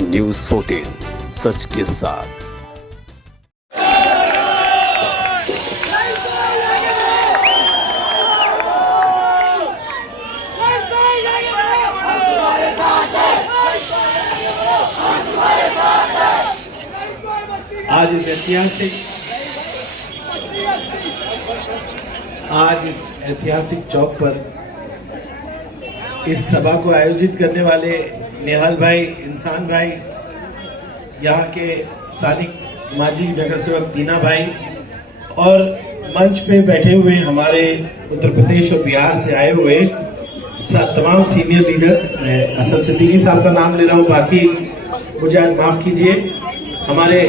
News 14 सच के साथ। आज इस ऐतिहासिक चौक पर इस सभा को आयोजित करने वाले नेहाल भाई, इंसान भाई, यहाँ के स्थानिक माजी नगर सेवक दीना भाई और मंच पे बैठे हुए हमारे उत्तर प्रदेश और बिहार से आए हुए तमाम सीनियर लीडर्स, मैं असद सिद्दीकी साहब का नाम ले रहा हूँ, बाकी मुझे आज माफ़ कीजिए, हमारे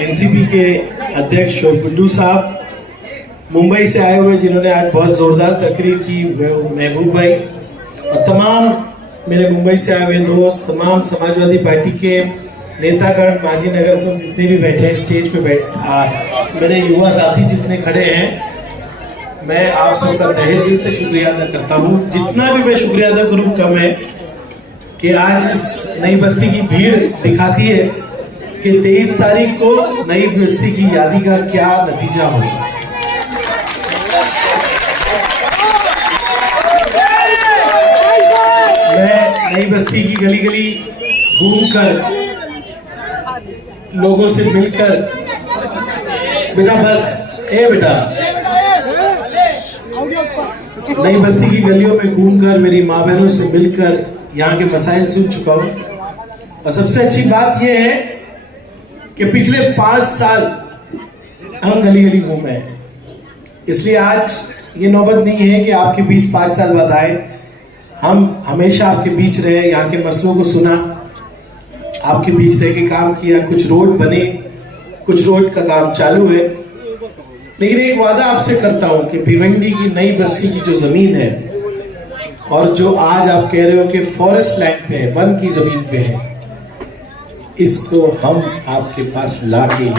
एनसीपी के अध्यक्ष गुड्डू साहब, मुंबई से आए हुए जिन्होंने आज बहुत जोरदार तकरीर की महबूब भाई, और तमाम मेरे मुंबई से आए हुए दोस्त, तमाम समाजवादी पार्टी के नेतागण, माजी नगर सेवक जितने भी बैठे हैं स्टेज पे मेरे युवा साथी जितने खड़े हैं, मैं आप सबका तहे दिल से शुक्रिया अदा करता हूँ। जितना भी मैं शुक्रिया अदा करूँ कम है कि आज इस नई बस्ती की भीड़ दिखाती है कि 23 तारीख को नई बस्ती की यादी का क्या नतीजा होगा। मैं नई बस्ती की गली गली घूमकर लोगों से मिलकर, बेटा नई बस्ती की गलियों में घूमकर मेरी माँ बहनों से मिलकर यहाँ के मसाइल सुन चुका हूँ, और सबसे अच्छी बात यह है कि पिछले 5 साल हम गली गली घूमे हैं, इसलिए आज ये नौबत नहीं है कि आपके बीच 5 साल बाद आए। हम हमेशा आपके बीच रहे, यहाँ के मसलों को सुना, आपके बीच रह के काम किया, कुछ रोड बने, कुछ रोड का काम चालू है, लेकिन एक वादा आपसे करता हूँ कि भिवंडी की नई बस्ती की जो जमीन है और जो आज आप कह रहे हो कि फॉरेस्ट लैंड पे है, वन की जमीन पे है, इसको हम आपके पास ला के ही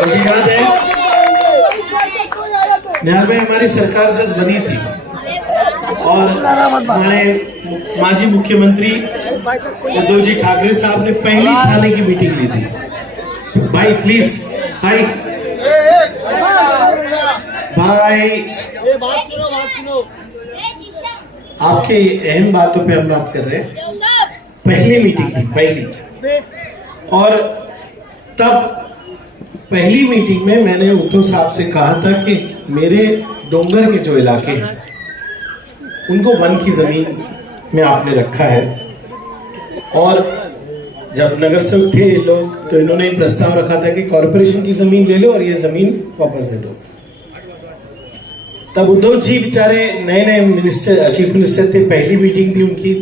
मुझे याद है निहाल भाई, हमारी सरकार जस्ट बनी थी और हमारे माजी मुख्यमंत्री उद्धव जी ठाकरे साहब ने पहली थाने की मीटिंग ली थी। भाई प्लीज भाई आपके अहम बातों पे हम बात कर रहे हैं। पहली मीटिंग थी, पहली, और तब पहली मीटिंग में मैंने उद्धव साहब से कहा था कि मेरे डोंगर के जो इलाके हैं उनको वन की जमीन में आपने रखा है, और जब नगर सेवक थे ये लोग तो इन्होंने एक प्रस्ताव रखा था कि कॉर्पोरेशन की जमीन ले लो और ये जमीन वापस दे दो। तब उद्धव जी बेचारे नए नए मिनिस्टर, चीफ मिनिस्टर थे, पहली मीटिंग थी उनकी।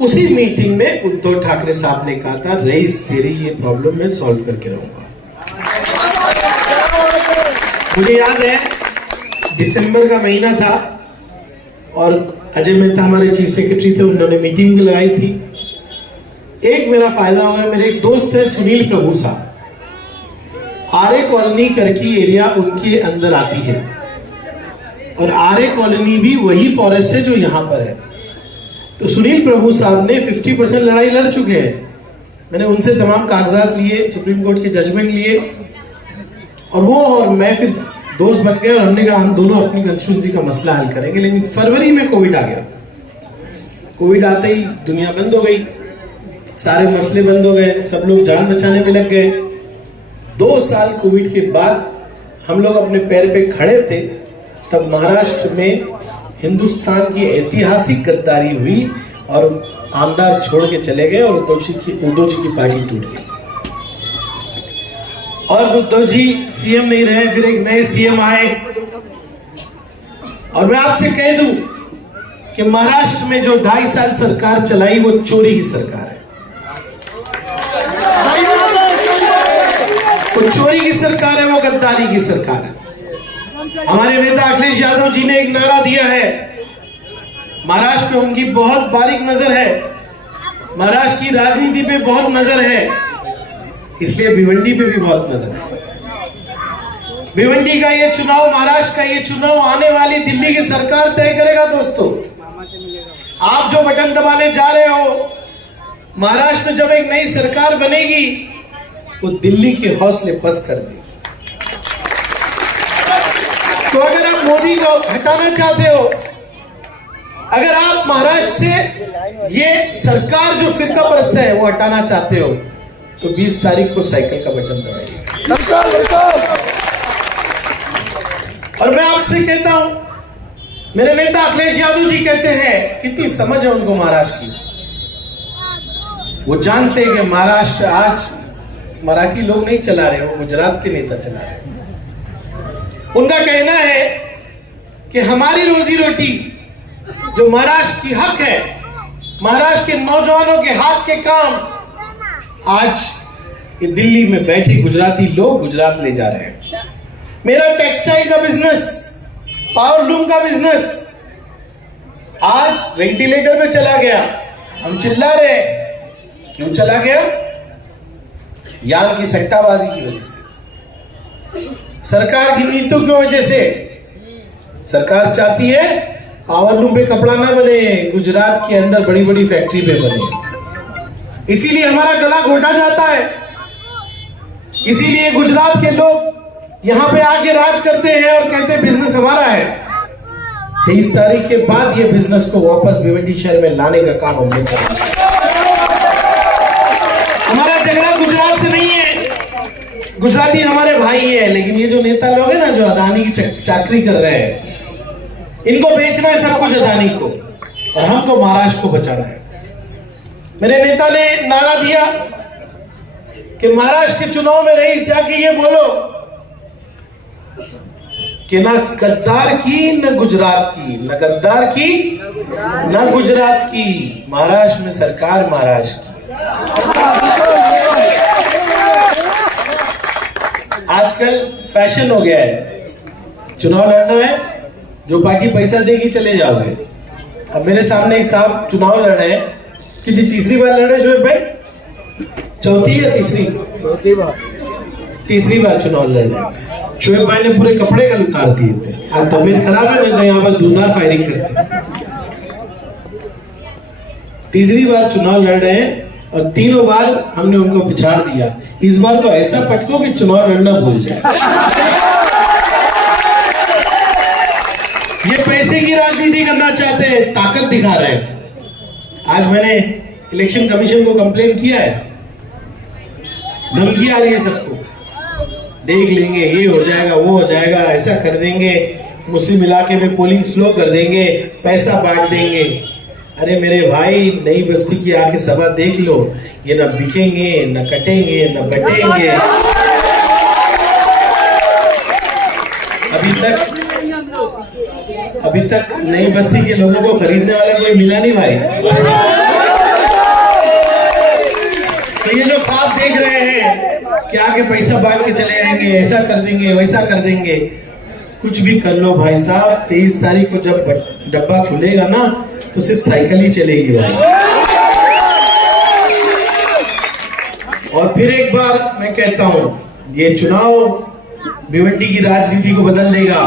उसी मीटिंग में उद्धव ठाकरे साहब ने कहा था, रईस तेरी ये प्रॉब्लम मैं सॉल्व करके रहूंगा। मुझे याद है दिसंबर का महीना था और अजय मेहता हमारे चीफ सेक्रेटरी थे, उन्होंने मीटिंग लगाई थी। एक मेरा फायदा हुआ, मेरे एक दोस्त है सुनील प्रभु साहब, आर्य कॉलोनी करके एरिया उनके अंदर आती है, और आर्य कॉलोनी भी वही फॉरेस्ट है जो यहाँ पर है। तो सुनील प्रभु साहब ने 50% लड़ाई लड़ चुके हैं, मैंने उनसे तमाम कागजात लिए, सुप्रीम कोर्ट के जजमेंट लिए, और वो और मैं फिर दोस्त बन गए और हमने कहा हम दोनों अपनी कंस्टिट्यूंसी का मसला हल करेंगे। लेकिन फरवरी में कोविड आ गया, कोविड आते ही दुनिया बंद हो गई, सारे मसले बंद हो गए, सब लोग जान बचाने में लग गए। 2 साल कोविड के बाद हम लोग अपने पैर पे खड़े थे, तब महाराष्ट्र में हिंदुस्तान की ऐतिहासिक गद्दारी हुई और आमदार छोड़ के चले गए और उद्धव जी की पार्टी टूट गई, और उद्धव जी सीएम नहीं रहे, फिर एक नए सीएम आए। और मैं आपसे कह दूं कि महाराष्ट्र में जो 2.5 साल सरकार चलाई वो चोरी की सरकार है, वो चोरी की सरकार है, वो गद्दारी की सरकार है। हमारे नेता अखिलेश यादव जी ने एक नारा दिया है, महाराष्ट्र में उनकी बहुत बारीक नजर है, महाराष्ट्र की राजनीति पे बहुत नजर है, इसलिए भिवंडी पे भी बहुत नजर है। भिवंडी का ये चुनाव, महाराष्ट्र का ये चुनाव आने वाली दिल्ली की सरकार तय करेगा दोस्तों। आप जो बटन दबाने जा रहे हो, महाराष्ट्र में जब एक नई सरकार बनेगी वो दिल्ली के हौसले पस्त कर देगी। तो अगर आप मोदी को हटाना चाहते हो, अगर आप महाराष्ट्र से ये सरकार जो फिरका परस्त है वो हटाना चाहते हो, तो 20 तारीख को साइकिल का बटन दबाइए। और मैं आपसे कहता हूं, मेरे नेता अखिलेश यादव जी कहते हैं, कितनी समझ है उनको महाराष्ट्र की। वो जानते हैं कि महाराष्ट्र आज मराठी लोग नहीं चला रहे, वो गुजरात के नेता चला रहे। उनका कहना है कि हमारी रोजी रोटी जो महाराष्ट्र की हक है, महाराष्ट्र के नौजवानों के हाथ के काम, आज ये दिल्ली में बैठे गुजराती लोग गुजरात ले जा रहे हैं। मेरा टेक्सटाइल का बिजनेस, पावर लूम का बिजनेस आज वेंटिलेटर पे चला गया। हम चिल्ला रहे हैं, क्यों चला गया? यहां की सट्टाबाजी की वजह से, सरकार की नीतियों की वजह से। सरकार चाहती है पावर लूम पे कपड़ा ना बने, गुजरात के अंदर बड़ी बड़ी फैक्ट्री पे बने। इसीलिए हमारा गला घोटा जाता है, इसीलिए गुजरात के लोग यहां पे आके राज करते हैं और कहते हैं बिजनेस हमारा है। 23 तारीख के बाद ये बिजनेस को वापस भिवंडी शहर में लाने का काम हम लोग करेंगे। हमारा झगड़ा गुजरात से नहीं है, गुजराती हमारे भाई है, लेकिन ये जो नेता लोग हैं ना, जो अदानी की चाकरी कर रहे हैं, इनको बेचना है सब कुछ अदानी को, और हमको महाराष्ट्र को बचाना है। मेरे नेता ने नारा दिया कि महाराष्ट्र के चुनाव में रईस जाके ये बोलो कि ना गद्दार की न गुजरात की, न गद्दार की न गुजरात की, महाराष्ट्र में सरकार महाराष्ट्र की। आजकल फैशन हो गया है, चुनाव लड़ना है, जो पार्टी पैसा देगी चले जाओगे। अब मेरे सामने एक साहब चुनाव लड़ रहे हैं, कितनी तीसरी बार लड़ रहे शोएब भाई? चौथी या तीसरी? तीसरी बार चुनाव लड़ रहे हैं। शोएब भाई ने पूरे कपड़े कल उतार दिए थे, आज तबीयत खराब है, नहीं तो यहाँ पर धुआंधार फायरिंग करते। तीसरी बार चुनाव लड़ रहे हैं और तीनों बार हमने उनको पिछाड़ दिया। इस बार तो ऐसा पटको कि चुनाव लड़ना भूल जाए। ये पैसे की राजनीति करना चाहते हैं, ताकत दिखा रहे हैं। आज मैंने इलेक्शन कमीशन को कंप्लेन किया है, धमकी आ रही है सबको, देख लेंगे, ये हो जाएगा, वो हो जाएगा, ऐसा कर देंगे, मुस्लिम इलाके में पोलिंग स्लो कर देंगे, पैसा बांट देंगे। अरे मेरे भाई, नई बस्ती की आके सभा देख लो, ये न बिकेंगे, न कटेंगे, न बटेंगे। अभी तक नई बस्ती के लोगों को खरीदने वाला कोई मिला नहीं भाई। तो ये लोग ख्वाब देख रहे हैं कि आके पैसा बांट के चले जाएंगे, ऐसा कर देंगे, वैसा कर देंगे। कुछ भी कर लो भाई साहब, 23 तारीख को जब डब्बा खुलेगा ना, तो सिर्फ साइकिल ही चलेगी भाई। और फिर एक बार मैं कहता हूं, ये चुनाव भिवंडी की राजनीति को बदल देगा।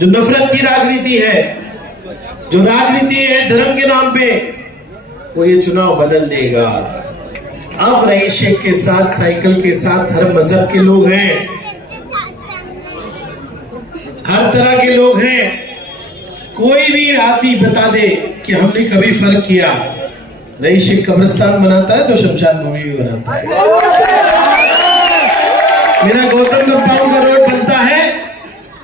जो नफरत की राजनीति है, जो राजनीति है धर्म के नाम पे, वो ये चुनाव बदल देगा। अब रईस शेख के साथ, साइकिल के साथ हर मजहब के लोग हैं, हर तरह के लोग हैं। कोई भी आदमी बता दे कि हमने कभी फर्क किया। रईस शेख कब्रिस्तान बनाता है तो शमशान भूमि भी बनाता है। मेरा गौतम बुद्ध टाउन का रोड बनता है,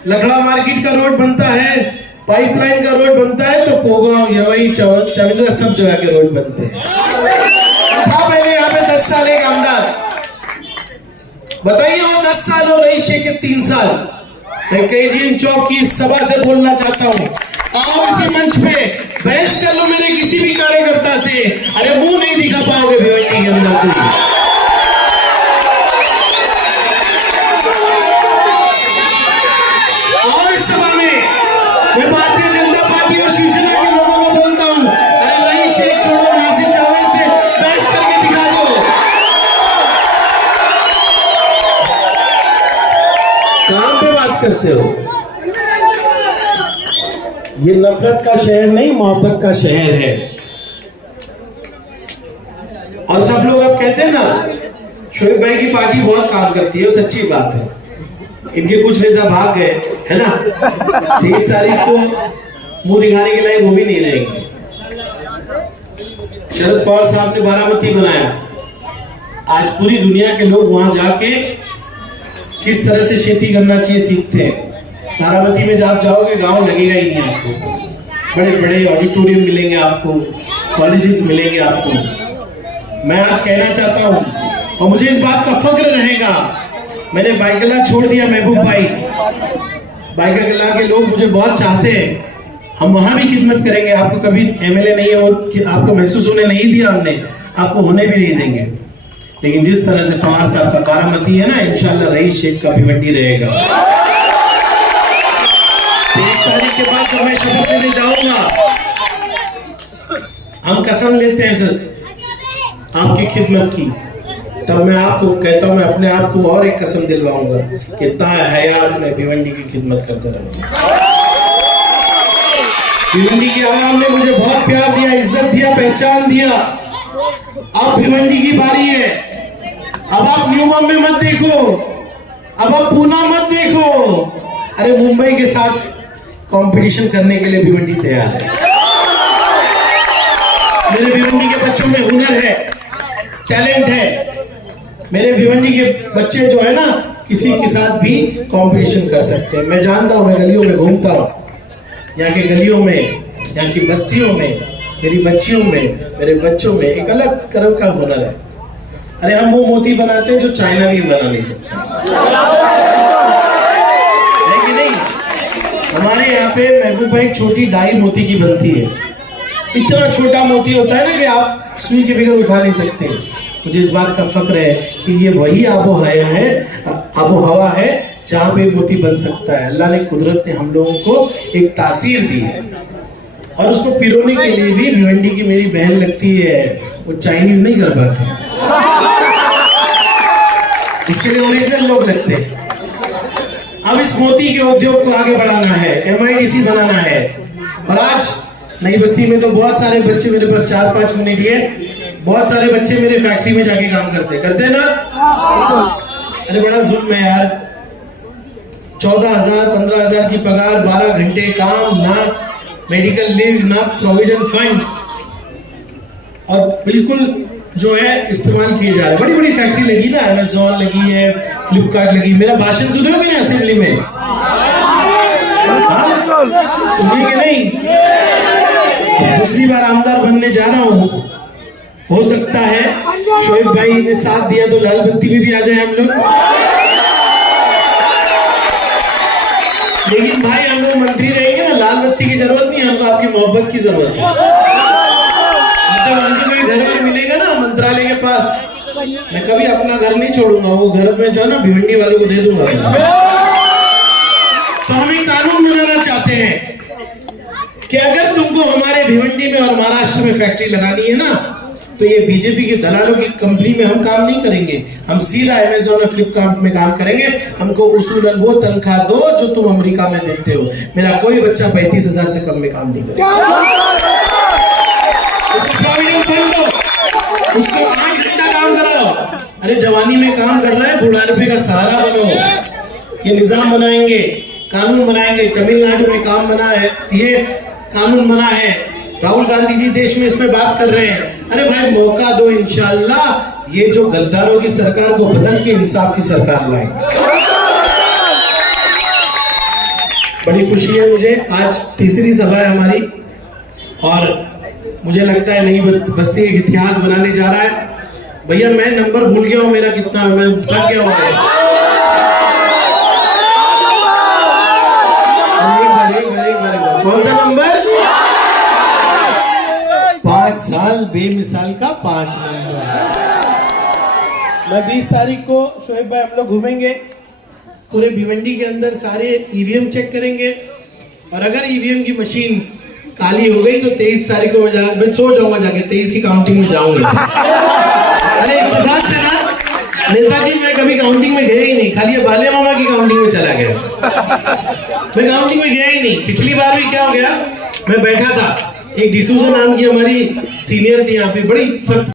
लखड़ा मार्केट का रोड बनता है, पाइपलाइन का रोड बनता है, तो पोगांव, यवई, चविंद्रा सब जगह के रोड बनते हैं। था मैंने यहाँ पे 10 साल एक आमदार, बताइए वो 10 साल और रईस शेख के 3 साल। मैं केजीएन चौक की सभा से बोलना चाहता हूँ, आओ इसी मंच पे बहस कर लो मेरे किसी भी कार्यकर्ता से। अरे मुंह नहीं दिखा पाओगे भिवंडी के अंदर कोई। और इस सभा में मैं भारतीय जनता पार्टी और शिवसेना के लोगों को बोलता हूं, अरे रईस शेख छोड़ो, नासिर जावेद से बहस करके दिखा दो। काम पे बात करते हो, ये नफरत का शहर नहीं, मोहब्बत का शहर है। और सब लोग अब कहते हैं ना, शोएब भाई की पार्टी बहुत काम करती है, वो सच्ची बात है। इनके कुछ नेता भाग गए, है ना, 23 तारीख को मुंह दिखाने के लायक वो भी नहीं रहेंगे। शरद पवार साहब ने बारामती बनाया, आज पूरी दुनिया के लोग वहां जाके किस तरह से खेती करना चाहिए सीखते हैं। बारामती में जब आप जाओगे गांव लगेगा ही नहीं आपको, बड़े बड़े ऑडिटोरियम मिलेंगे आपको, कॉलेजेस मिलेंगे आपको। मैं आज कहना चाहता हूं और मुझे इस बात का फख्र रहेगा, मैंने बाइकला छोड़ दिया महबूब भाई, बाइकला के लोग मुझे बहुत चाहते हैं, हम वहां भी खिदमत करेंगे। आपको कभी एमएलए नहीं हो, आपको महसूस होने नहीं दिया हमने, आपको होने भी नहीं देंगे। लेकिन जिस तरह से पवार साहब का बारामती है ना, इंशाल्लाह रईस शेख का भिवंडी रहेगा। 23 तारीख के बाद जब मैं शपथ लेने जाऊंगा, हम कसम लेते हैं सर आपकी खिदमत की, तब मैं आपको कहता हूं, मैं अपने आप को और एक कसम दिलवाऊंगा कि ता हयात में भिवंडी की खिदमत करता रहूंगा। भिवंडी की आवाम ने मुझे बहुत प्यार दिया, इज्जत दिया, पहचान दिया। अब भिवंडी की बारी है। अब आप न्यू बॉम्बे मत देखो, अब आप पूना मत देखो, अरे मुंबई के साथ कंपटीशन करने के लिए भिवंडी तैयार है। मेरे भिवंडी के बच्चों में हुनर है, टैलेंट है। मेरे भिवंडी के बच्चे जो है ना, किसी के साथ भी कंपटीशन कर सकते हैं। मैं जानता हूं, मैं गलियों में घूमता हूं, यहाँ के गलियों में, यहाँ की बस्तियों में, मेरी बच्चियों में, मेरे बच्चों में एक अलग तरह का हुनर है। अरे हम वो मोती बनाते हैं जो चाइना भी बना नहीं सकता, है कि नहीं? हमारे यहाँ पे महबूब भाई छोटी डाई मोती की बनती है। इतना छोटा मोती होता है ना कि आप सुई के बगैर उठा नहीं सकते। मुझे इस बात का फख्र है कि ये वही आबो हवा है जहाँ पे मोती बन सकता है। अल्लाह ने, कुदरत ने हम लोगों को एक तासीर दी है, और उसको पिरोने के लिए भी भिवंडी की मेरी बहन लगती है, वो चाइनीज नहीं कर पाते, इसके लिए ओरिजिनल लोग लगते हैं। अब इस मोती के उद्योग को आगे बढ़ाना है, MIDC बनाना है। और आज नई बस्ती में तो बहुत सारे बच्चे, मेरे पास 4-5 मिनट लिए, बहुत सारे बच्चे मेरे फैक्ट्री में जाके काम करते ना। अरे बड़ा जुल्म है यार, 14,000 15,000 की पगार, 12 घंटे काम, ना मेडिकल लीव, ना प्रोविडेंट फंड, और बिल्कुल जो है इस्तेमाल किए जा रहे हैं। बड़ी बड़ी फैक्ट्री लगी ना, अमेज़न लगी है, फ्लिपकार्ट लगी। मेरा भाषण सुने होगे ना असेंबली में? सुनिए कि नहीं? अब दूसरी बार आमदार बनने जा रहा हूं, हो सकता है शोएब भाई ने साथ दिया तो लाल बत्ती में भी आ जाए हम लोग। लेकिन भाई हम लोग मंत्री रहेंगे ना, लाल बत्ती की जरूरत नहीं, हमको आपकी मोहब्बत की जरूरत है। जब हमको कोई घर में मिलेगा ना मंत्रालय के पास, मैं कभी अपना घर नहीं छोड़ूंगा, वो घर में जो है ना भिवंडी वालों को दे दूंगा। तो हम एक कानून बनाना चाहते हैं कि अगर तुमको हमारे भिवंडी में और महाराष्ट्र में फैक्ट्री लगानी है ना, तो ये बीजेपी के दलालों की कंपनी में हम काम नहीं करेंगे, हम सीधा अमेज़न और फ्लिपकार्ट में काम करेंगे। हमको उसूलन वो तनख्वाह दो जो तुम अमेरिका में देते हो। मेरा कोई बच्चा 35,000 से कम में काम नहीं करेगा। उसको प्रोविडेंट फंड दो, उसको 8 घंटा काम कराओ। अरे जवानी में काम कर रहा है, बुढ़ापे का सहारा बनो। ये निजाम बनाएंगे, कानून बनाएंगे। तमिलनाडु में काम बना है, ये कानून बना है। राहुल गांधी जी देश में इसमें बात कर रहे हैं। अरे भाई मौका दो, इंशाल्लाह ये जो गद्दारों की सरकार को बदल के इंसाफ की सरकार लाएंगे। बड़ी खुशी है मुझे, आज तीसरी सभा है हमारी, और मुझे लगता है नई बस्ती एक इतिहास बनाने जा रहा है। भैया मैं नंबर भूल गया हूं, मेरा कितना, मैं थक गया हूं। कौन सा नंबर? 5 साल बेमिसाल का 5 नंबर। मैं 20 तारीख को शोएब भाई हम लोग घूमेंगे पूरे भिवंडी के अंदर, सारे ईवीएम चेक करेंगे, और अगर ईवीएम की मशीन काली हो गई तो 23 तारीख को मैं सो जाऊंगा, जाके 23 की काउंटिंग में जाऊंगा। अरे इत्तेफाक से ना, नेताजी मैं कभी काउंटिंग में गया ही नहीं, खाली ये बाले मामा की काउंटिंग में चला गया। मैं काउंटिंग में गया ही नहीं। पिछली बार भी क्या हो गया, मैं बैठा था, एक डिसूजा नाम की हमारी सीनियर थी यहाँ पे, बड़ी सख्त